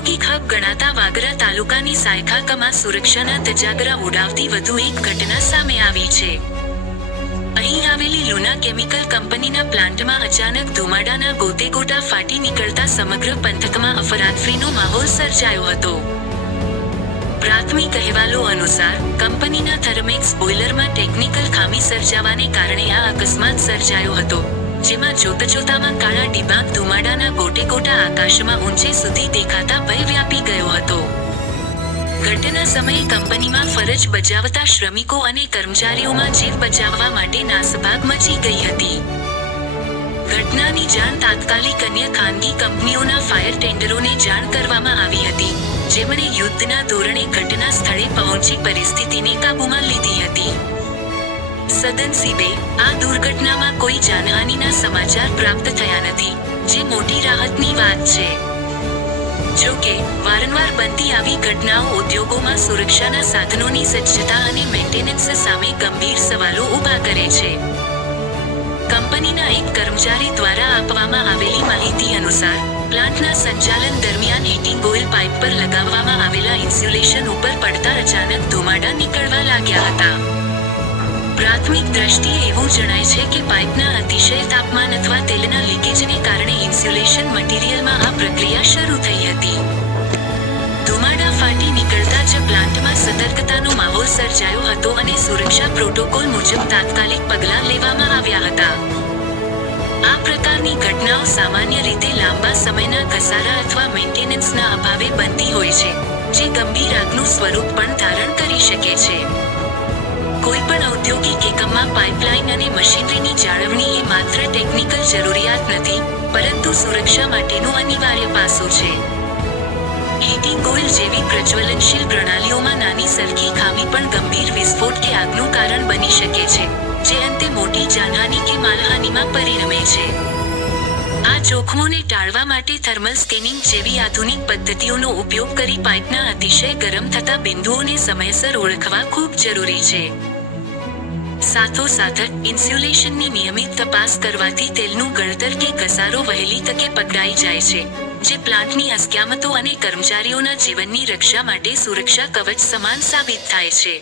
ઔદ્યોગિક હબ ગણાતા વાગરા તાલુકાની સાયખાકમાં સુરક્ષાના ધજાગરા ઉડાવતી વધુ એક ઘટના સામે આવી છે। અહીં આવેલી લુના કેમિકલ કંપનીના પ્લાન્ટમાં અચાનક ધુમાડાના ગોટેગોટા ફાટી નીકળતા સમગ્ર પંથકમાં અફરાતફરીનો માહોલ સર્જાયો હતો। પ્રાથમિક અહેવાલો અનુસાર કંપનીના થર્મેક્સ બોઇલરમાં ટેકનિકલ ખામી સર્જાવાને કારણે આ અકસ્માત સર્જાયો હતો, જેમાં જોતજોતામાં કાળા ડિબાંગ ધુમાડાના ગોટેગોટા આકાશમાં ઊંચે સુધી દેખાતા ભય વ્યાપી ગયો હતો। ઘટના સમયે કંપનીમાં ફરજ બજાવતા શ્રમિકો અને કર્મચારીઓમાં જીવ બચાવવા માટે નાસભાગ મચી ગઈ હતી। ઘટનાની જાણ તાત્કાલિક અન્ય ખાનગી કંપનીઓના ફાયર ટેન્ડરોને જાણ કરવામાં આવી હતી, જેમણે યુદ્ધના ધોરણે ઘટના સ્થળે પહોંચી પરિસ્થિતિને કાબૂમાં લીધી હતી। સદનસીબે આ દુર્ઘટનામાં કોઈ જાનહાનિના સમાચાર પ્રાપ્ત થયા નથી, જે મોટી રાહતની વાત છે। જો કે વારંવાર બનતી આવી ઘટનાઓ ઉદ્યોગોમાં સુરક્ષાના સાધનોની સજ્જતા અને મેન્ટેનન્સ સામે ગંભીર સવાલો ઊભા કરે છે। કંપનીના એક કર્મચારી દ્વારા આપવામાં આવેલી માહિતી અનુસાર પ્લાન્ટના સંચાલન દરમિયાન હીટિંગ ઓઇલ પાઇપ પર લગાવવામાં આવેલા ઇન્સ્યુલેશન ઉપર પડતા અચાનક ધુમાડા નીકળવા લાગ્યા હતા। પ્રાથમિક દ્રષ્ટિએ એવું જણાય છે કે પાઇપના અતિશય તાપમાન અથવા તેલના લીકેજને કારણે ઇન્સ્યુલેશન મટીરીયલમાં આ પ્રક્રિયા શરૂ થઈ હતી। ધુમાડા ફાટી નીકળતા જ પ્લાન્ટમાં સતર્કતાનો માહોલ સર્જાયો હતો અને સુરક્ષા પ્રોટોકોલ મુજબ તાત્કાલિક પગલાં લેવામાં આવ્યા હતા। આ પ્રકારની ઘટનાઓ સામાન્ય રીતે લાંબા સમયના ઘસારા અથવા મેન્ટેનન્સના અભાવે બનતી હોય છે, જે ગંભીર આગનું સ્વરૂપ પણ ધારણ કરી શકે છે। કોઈપણ ઔદ્યોગિક એકમમાં પાઇપલાઇન અને મશીનરીની જાળવણી એ માત્ર ટેકનિકલ જરૂરિયાત નથી, પરંતુ સુરક્ષા માટેનું અનિવાર્ય પાસું છે। હીટિંગ ઓઇલ જેવી પ્રજ્વલનશીલ પ્રણાલીઓમાં નાની સરખી ખામી પણ ગંભીર વિસ્ફોટ કે આગનું કારણ બની શકે છે, જે અંતે મોટી જાનહાનિ કે માલહાનિમાં પરિણમે છે। આ જોખમોને ટાળવા માટે થર્મલ સ્કેનિંગ જેવી આધુનિક પદ્ધતિઓનો ઉપયોગ કરી પાઇપના અતિશય ગરમ થતા બિંદુઓને સમયસર ઓળખવા ખૂબ જરૂરી છે। સાથોસાથ ઇન્સ્યુલેશનની નિયમિત તપાસ કરવાથી તેલનું ગળતર કે ઘસારો વહેલી તકે પકડાઈ જાય છે, જે પ્લાન્ટની અસ્ક્યામતો અને કર્મચારીઓના જીવનની રક્ષા માટે સુરક્ષા કવચ સમાન સાબિત થાય છે।